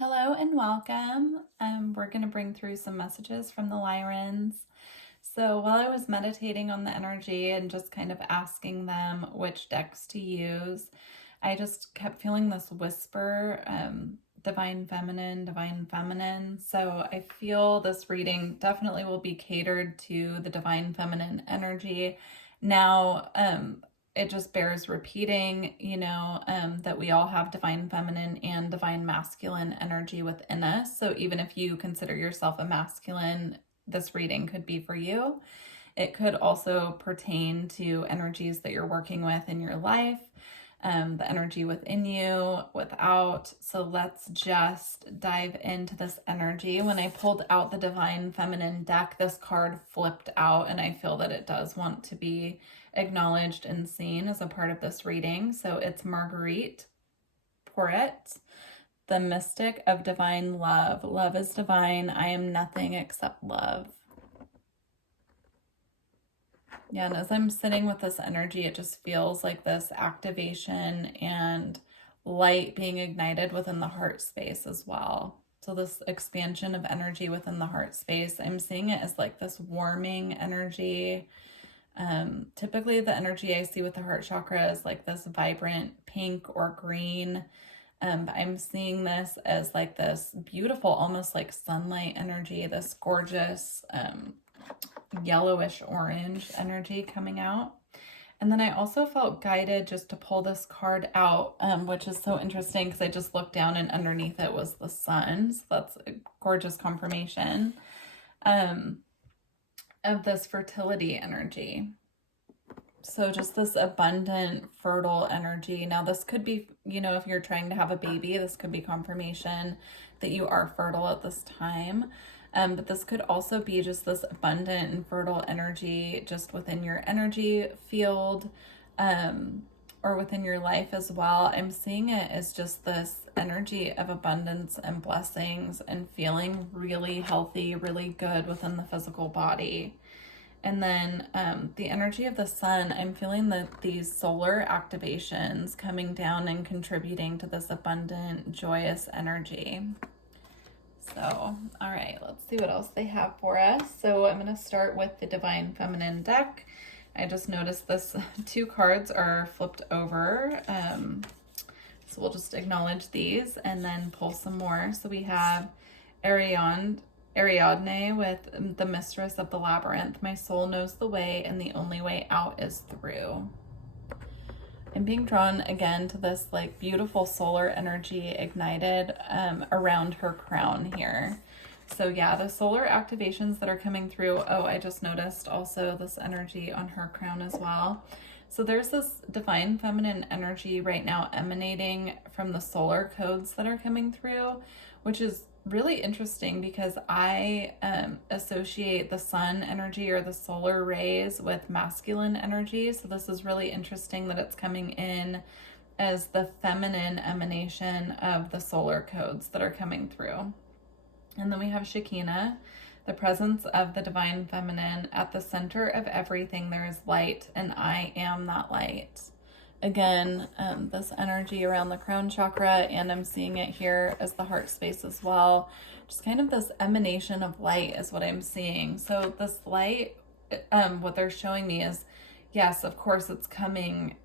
Hello and welcome. We're going to bring through some messages from the Lyrans. So while I was meditating on the energy and just kind of asking them which decks to use, I just kept feeling this whisper, divine feminine, divine feminine. So I feel this reading definitely will be catered to the divine feminine energy. Now, it just bears repeating, that we all have divine feminine and divine masculine energy within us. So even if you consider yourself a masculine, this reading could be for you. It could also pertain to energies that you're working with in your life, the energy within you, without. So let's just dive into this energy. When I pulled out the Divine Feminine deck, this card flipped out, and I feel that it does want to be acknowledged and seen as a part of this reading. So it's Marguerite Porret, the Mystic of Divine Love. Love is divine. I am nothing except love. Yeah, and as I'm sitting with this energy, it just feels like this activation and light being ignited within the heart space as well. So this expansion of energy within the heart space, I'm seeing it as like this warming energy. Typically the energy I see with the heart chakra is like this vibrant pink or green. I'm seeing this as like this beautiful, almost like sunlight energy, this gorgeous, yellowish orange energy coming out. And then I also felt guided just to pull this card out, which is so interesting because I just looked down and underneath it was the sun. So that's a gorgeous confirmation of this fertility energy. So just this abundant, fertile energy. Now this could be, if you're trying to have a baby, this could be confirmation that you are fertile at this time. But this could also be just this abundant and fertile energy just within your energy field, or within your life as well. I'm seeing it as just this energy of abundance and blessings and feeling really healthy, really good within the physical body. And then the energy of the sun, I'm feeling that these solar activations coming down and contributing to this abundant, joyous energy. So, all right, let's see what else they have for us. So I'm going to start with the Divine Feminine deck. I just noticed this 2 cards are flipped over. So we'll just acknowledge these and then pull some more. So we have Ariadne with the Mistress of the Labyrinth. My soul knows the way, and the only way out is through. I'm being drawn again to this like beautiful solar energy ignited around her crown here. So yeah, the solar activations that are coming through. Oh, I just noticed also this energy on her crown as well. So there's this divine feminine energy right now emanating from the solar codes that are coming through, which is really interesting because I associate the sun energy or the solar rays with masculine energy. So this is really interesting that it's coming in as the feminine emanation of the solar codes that are coming through. And then we have Shekinah, the presence of the divine feminine. At the center of everything there is light, and I am that light. Again, this energy around the crown chakra, and I'm seeing it here as the heart space as well. Just kind of this emanation of light is what I'm seeing. So this light, what they're showing me is, yes, of course it's coming,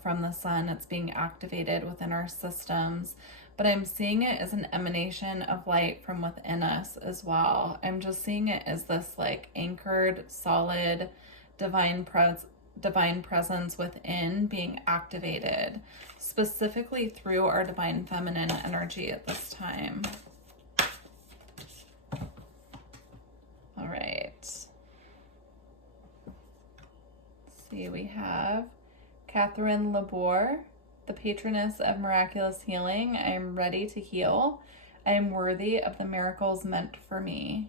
from the sun. It's being activated within our systems, but I'm seeing it as an emanation of light from within us as well. I'm just seeing it as this like anchored, solid, divine presence within being activated, specifically through our divine feminine energy at this time. All right. Let's see, we have Catherine Labor, the patroness of miraculous healing. I am ready to heal. I am worthy of the miracles meant for me.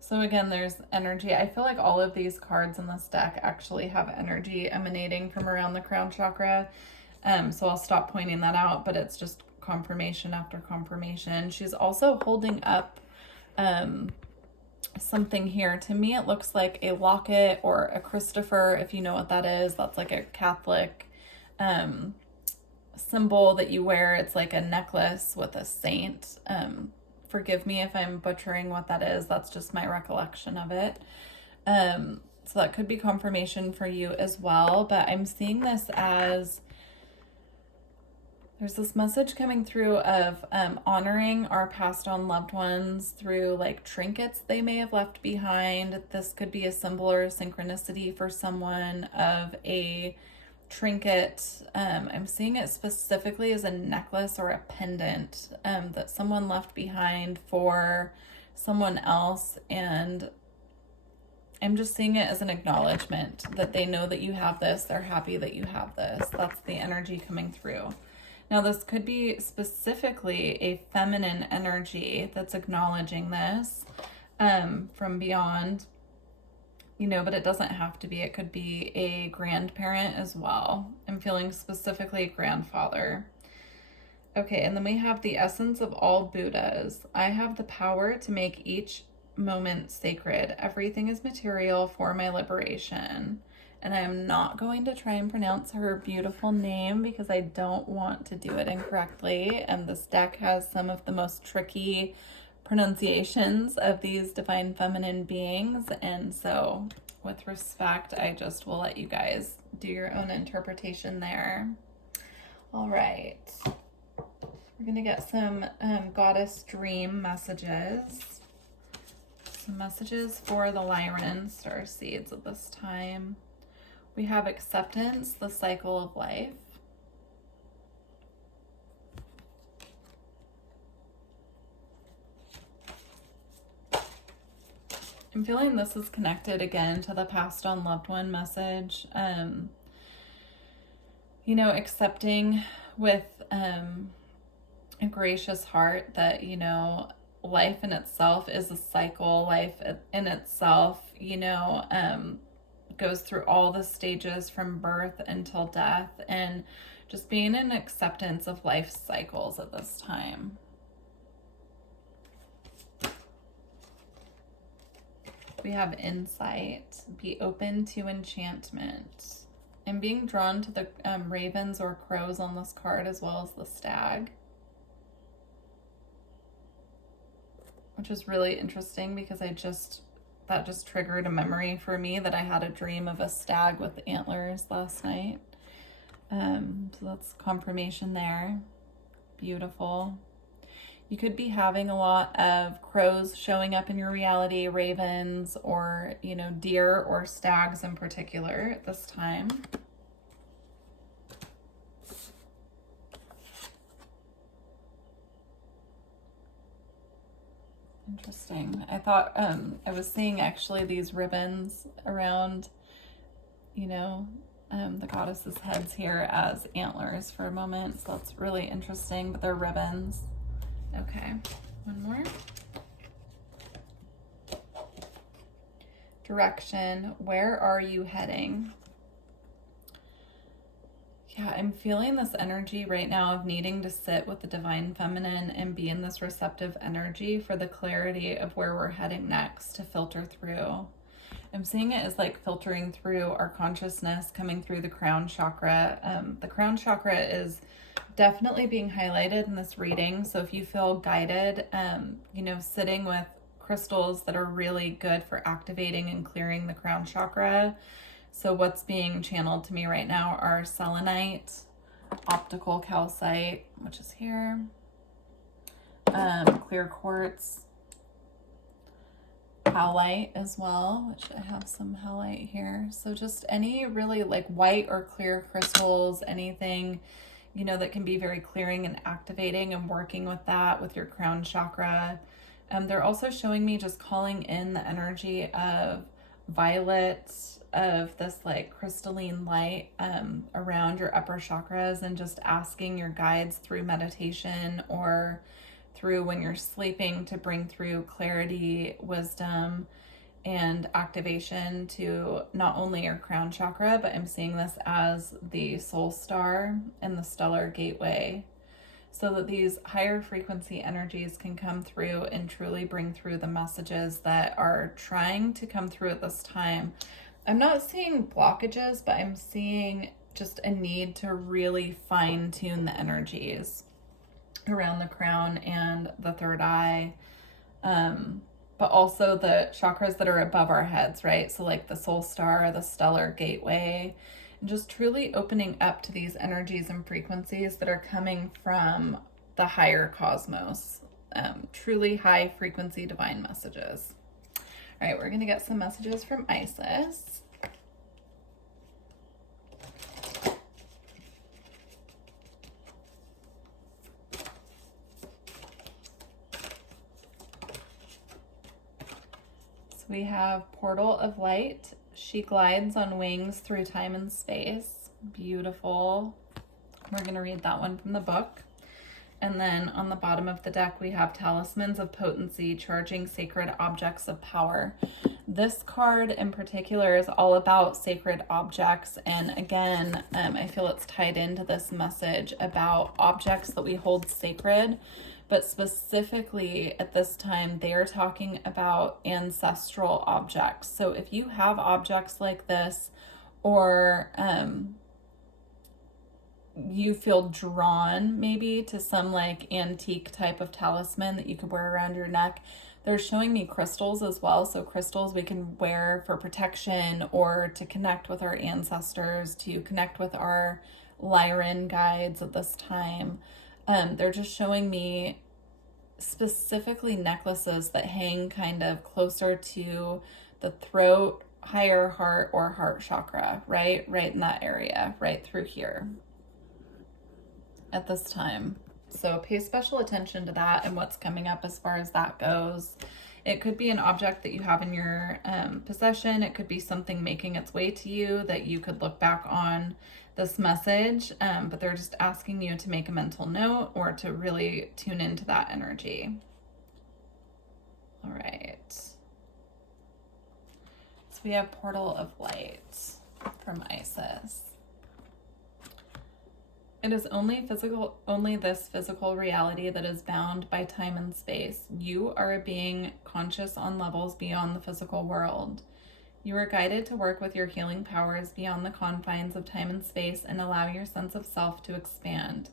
So again, there's energy. I feel like all of these cards in this deck actually have energy emanating from around the crown chakra. So I'll stop pointing that out, but it's just confirmation after confirmation. She's also holding up something here. To me, it looks like a locket or a Christopher, if you know what that is. That's like a Catholic symbol that you wear. It's like a necklace with a saint. Forgive me if I'm butchering what that is. That's just my recollection of it. So that could be confirmation for you as well. But I'm seeing this as there's this message coming through of honoring our passed on loved ones through like trinkets they may have left behind. This could be a symbol or a synchronicity for someone of a trinket. I'm seeing it specifically as a necklace or a pendant that someone left behind for someone else. And I'm just seeing it as an acknowledgement that they know that you have this. They're happy that you have this. That's the energy coming through. Now, this could be specifically a feminine energy that's acknowledging this from beyond, you know, but it doesn't have to be. It could be a grandparent as well. I'm feeling specifically grandfather. Okay, and then we have the essence of all Buddhas. I have the power to make each moment sacred. Everything is material for my liberation. And I am not going to try and pronounce her beautiful name because I don't want to do it incorrectly. And this deck has some of the most tricky pronunciations of these divine feminine beings. And so with respect, I just will let you guys do your own interpretation there. All right. We're going to get some goddess dream messages. Some messages for the Lyran Starseeds at this time. We have acceptance, the cycle of life. I'm feeling this is connected again to the passed on loved one message. You know, accepting with a gracious heart that, you know, life in itself is a cycle. Life in itself, you know, goes through all the stages from birth until death, and just being in acceptance of life cycles at this time. We have insight, be open to enchantment. I'm being drawn to the ravens or crows on this card as well as the stag, which is really interesting because that just triggered a memory for me that I had a dream of a stag with antlers last night. So that's confirmation there. Beautiful. You could be having a lot of crows showing up in your reality, ravens, or, you know, deer or stags in particular at this time. Interesting. I thought I was seeing actually these ribbons around, you know, the goddess's heads here as antlers for a moment. So that's really interesting, but they're ribbons. Okay, one more. Direction. Where are you heading? Yeah, I'm feeling this energy right now of needing to sit with the divine feminine and be in this receptive energy for the clarity of where we're heading next to filter through. I'm seeing it as like filtering through our consciousness, coming through the crown chakra. The crown chakra is definitely being highlighted in this reading. So if you feel guided, you know, sitting with crystals that are really good for activating and clearing the crown chakra. So what's being channeled to me right now are selenite, optical calcite, which is here, clear quartz, halite as well, which I have some halite here. So just any really like white or clear crystals, anything, you know, that can be very clearing and activating, and working with that with your crown chakra. They're also showing me just calling in the energy of violet, of this like crystalline light around your upper chakras, and just asking your guides through meditation or through when you're sleeping to bring through clarity, wisdom, and activation to not only your crown chakra, but I'm seeing this as the soul star and the stellar gateway, so that these higher frequency energies can come through and truly bring through the messages that are trying to come through at this time. I'm not seeing blockages, but I'm seeing just a need to really fine tune the energies around the crown and the third eye, but also the chakras that are above our heads, right? So like the soul star, the stellar gateway, and just truly opening up to these energies and frequencies that are coming from the higher cosmos, truly high frequency divine messages. All right, we're going to get some messages from Isis. We have Portal of Light. She glides on wings through time and space. Beautiful. We're going to read that one from the book. And then on the bottom of the deck, we have Talismans of Potency, charging sacred objects of power. This card in particular is all about sacred objects. And again, I feel it's tied into this message about objects that we hold sacred. But specifically at this time, they're talking about ancestral objects. So if you have objects like this, or you feel drawn maybe to some like antique type of talisman that you could wear around your neck, they're showing me crystals as well. So crystals we can wear for protection or to connect with our ancestors, to connect with our Lyran guides at this time. They're just showing me specifically necklaces that hang kind of closer to the throat, higher heart, or heart chakra, right in that area, right through here at this time. So pay special attention to that and what's coming up as far as that goes. It could be an object that you have in your possession. It could be something making its way to you that you could look back on this message, but they're just asking you to make a mental note or to really tune into that energy. All right. So we have Portal of Light from Isis. It is only this physical reality that is bound by time and space. You are a being conscious on levels beyond the physical world. You are guided to work with your healing powers beyond the confines of time and space and allow your sense of self to expand.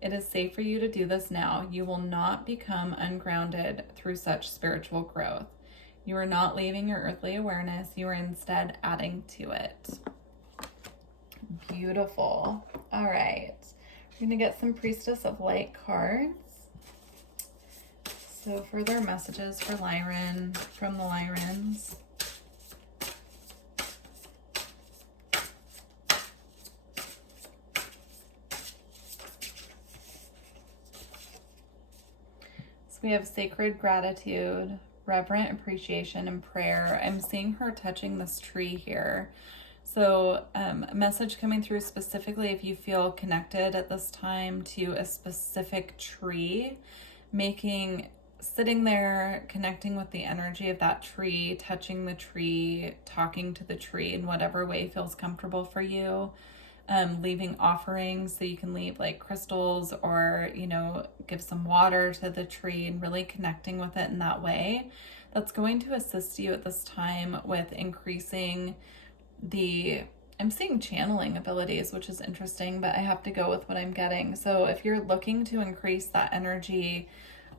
It is safe for you to do this now. You will not become ungrounded through such spiritual growth. You are not leaving your earthly awareness. You are instead adding to it. Beautiful. All right. We're going to get some Priestess of Light cards. So further messages for Lyran from the Lyrans. We have sacred gratitude, reverent appreciation, and prayer. I'm seeing her touching this tree here. So a message coming through specifically if you feel connected at this time to a specific tree, sitting there, connecting with the energy of that tree, touching the tree, talking to the tree in whatever way feels comfortable for you. Leaving offerings, so you can leave like crystals or, give some water to the tree and really connecting with it in that way. That's going to assist you at this time with increasing I'm seeing channeling abilities, which is interesting, but I have to go with what I'm getting. So if you're looking to increase that energy,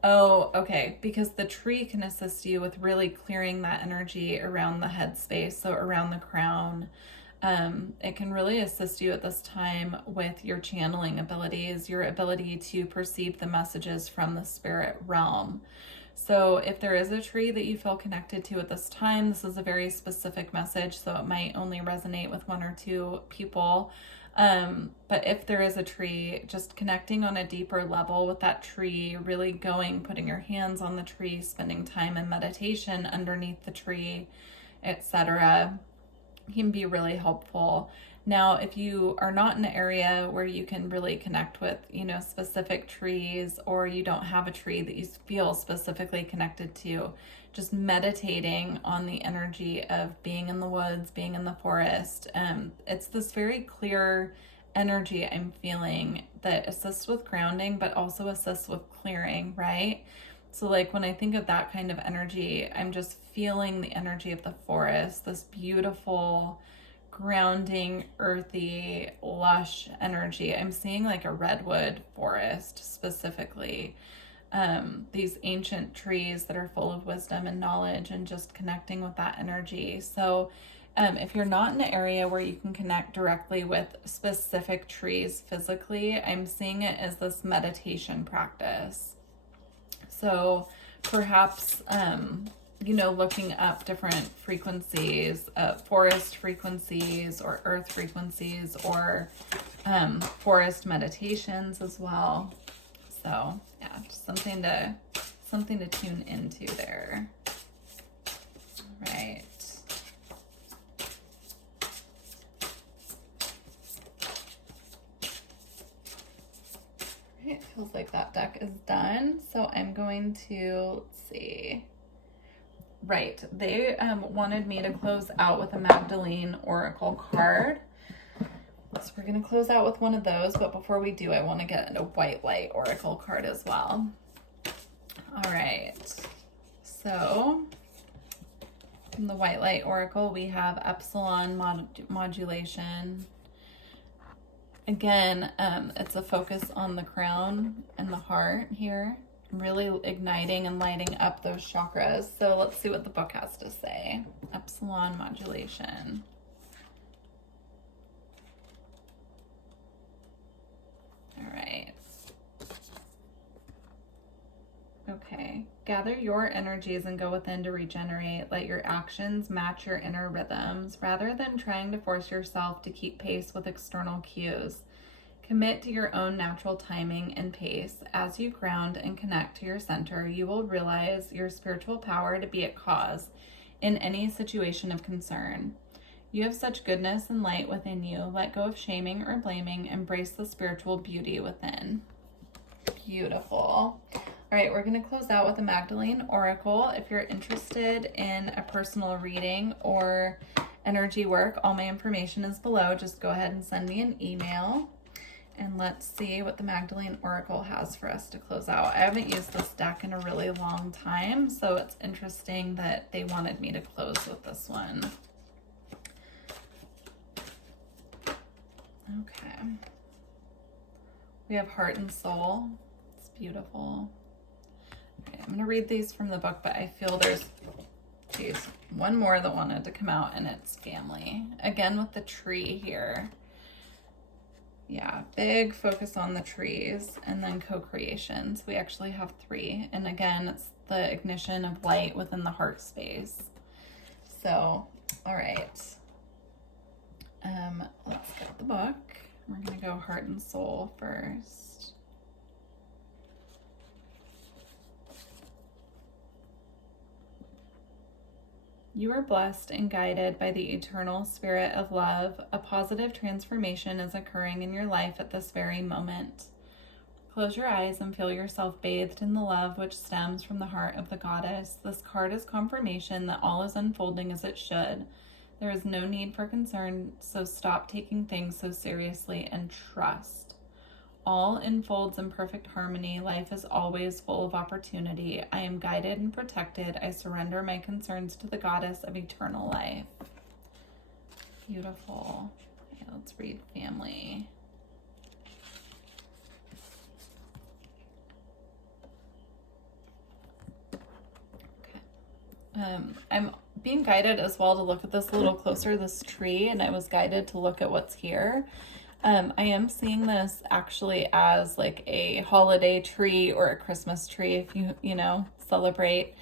because the tree can assist you with really clearing that energy around the head space, so around the crown. It can really assist you at this time with your channeling abilities, your ability to perceive the messages from the spirit realm. So if there is a tree that you feel connected to at this time, this is a very specific message, so it might only resonate with one or two people. But if there is a tree, just connecting on a deeper level with that tree, really putting your hands on the tree, spending time in meditation underneath the tree, etc., can be really helpful. Now, if you are not in an area where you can really connect with, specific trees, or you don't have a tree that you feel specifically connected to, just meditating on the energy of being in the woods, being in the forest. It's this very clear energy I'm feeling that assists with grounding, but also assists with clearing, right? So like when I think of that kind of energy, I'm just feeling the energy of the forest, this beautiful, grounding, earthy, lush energy. I'm seeing like a redwood forest specifically. These ancient trees that are full of wisdom and knowledge, and just connecting with that energy. So if you're not in an area where you can connect directly with specific trees physically, I'm seeing it as this meditation practice. So perhaps, looking up different frequencies, forest frequencies or earth frequencies, or forest meditations as well. So yeah, just something to tune into there. Right. It feels like that deck is done. So I'm going to, let's see. Right, they wanted me to close out with a Magdalene Oracle card. So we're going to close out with one of those, but before we do, I want to get a white light Oracle card as well. All right, so from the white light Oracle, we have Epsilon modulation. Again, it's a focus on the crown and the heart here, really igniting and lighting up those chakras. So let's see what the book has to say. Epsilon modulation. All right. Okay. Gather your energies and go within to regenerate. Let your actions match your inner rhythms rather than trying to force yourself to keep pace with external cues. Commit to your own natural timing and pace. As you ground and connect to your center, you will realize your spiritual power to be at cause in any situation of concern. You have such goodness and light within you. Let go of shaming or blaming. Embrace the spiritual beauty within. Beautiful. All right, we're going to close out with a Magdalene Oracle. If you're interested in a personal reading or energy work, all my information is below. Just go ahead and send me an email. And let's see what the Magdalene Oracle has for us to close out. I haven't used this deck in a really long time, so it's interesting that they wanted me to close with this one. Okay. We have Heart and Soul. It's beautiful. Okay, I'm going to read these from the book, but I feel there's, one more that wanted to come out, and it's family. Again, with the tree here. Yeah, big focus on the trees, and then co-creation. So we actually have 3. And again, it's the ignition of light within the heart space. So, all right. Let's get the book. We're going to go Heart and Soul first. You are blessed and guided by the eternal spirit of love. A positive transformation is occurring in your life at this very moment. Close your eyes and feel yourself bathed in the love which stems from the heart of the goddess. This card is confirmation that all is unfolding as it should. There is no need for concern, so stop taking things so seriously and trust. All unfolds in perfect harmony. Life is always full of opportunity. I am guided and protected. I surrender my concerns to the goddess of eternal life. Beautiful. Okay, let's read family. Okay. I'm being guided as well to look at this a little closer, this tree, and I was guided to look at what's here. I am seeing this actually as like a holiday tree or a Christmas tree if you celebrate.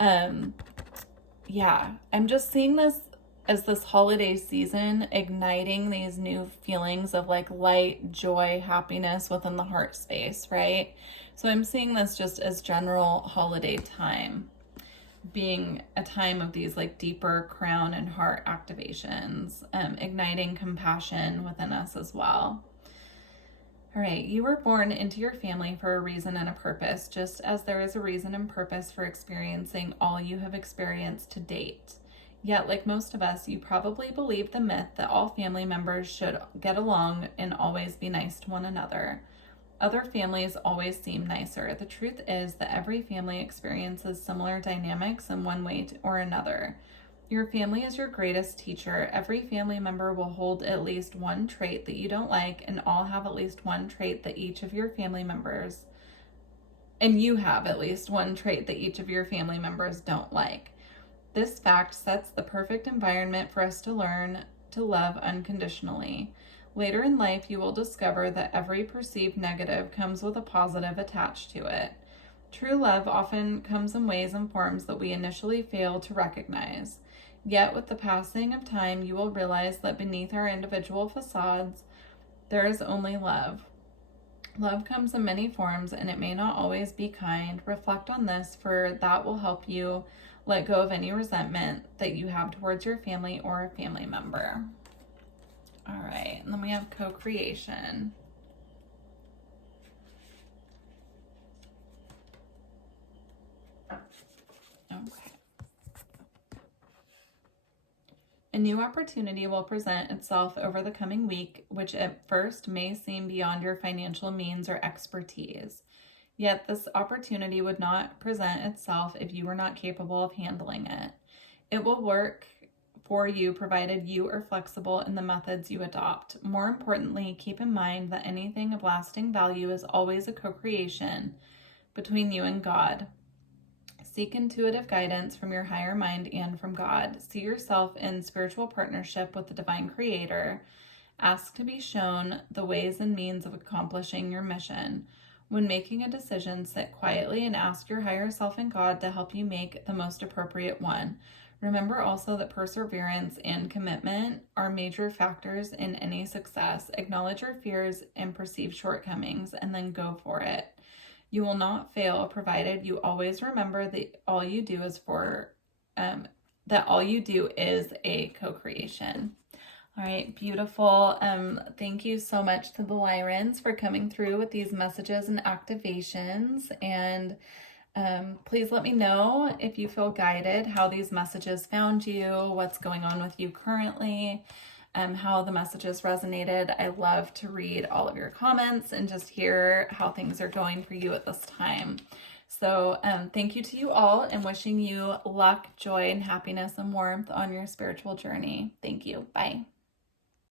Yeah, I'm just seeing this as this holiday season igniting these new feelings of like light, joy, happiness within the heart space, right? So I'm seeing this just as general holiday time, being a time of these like deeper crown and heart activations, igniting compassion within us as well. All right, you were born into your family for a reason and a purpose, just as there is a reason and purpose for experiencing all you have experienced to date. Yet, like most of us, you probably believe the myth that all family members should get along and always be nice to one another. Other families always seem nicer. The truth is that every family experiences similar dynamics in one way or another. Your family is your greatest teacher. Every family member will hold at least one trait that you don't like, and all have at least one trait that each of your family members, and you have at least one trait that each of your family members don't like. This fact sets the perfect environment for us to learn to love unconditionally. Later in life, you will discover that every perceived negative comes with a positive attached to it. True love often comes in ways and forms that we initially fail to recognize. Yet, with the passing of time, you will realize that beneath our individual facades, there is only love. Love comes in many forms, and it may not always be kind. Reflect on this, for that will help you let go of any resentment that you have towards your family or a family member. All right, and then we have co-creation. Okay. A new opportunity will present itself over the coming week, which at first may seem beyond your financial means or expertise. Yet this opportunity would not present itself if you were not capable of handling it. It will work for you provided you are flexible in the methods you adopt. More importantly, keep in mind that anything of lasting value is always a co-creation between you and God. Seek intuitive guidance from your higher mind and from God. See yourself in spiritual partnership with the divine creator. Ask to be shown the ways and means of accomplishing your mission. When making a decision, sit quietly and ask your higher self and God to help you make the most appropriate one. Remember also that perseverance and commitment are major factors in any success. Acknowledge your fears and perceived shortcomings, and then go for it. You will not fail, provided you always remember that all you do is a co-creation. All right, beautiful. Thank you so much to the Lyrans for coming through with these messages and activations. And please let me know if you feel guided, how these messages found you, what's going on with you currently, how the messages resonated. I love to read all of your comments and just hear how things are going for you at this time. So thank you to you all, and wishing you luck, joy, and happiness and warmth on your spiritual journey. Thank you. Bye.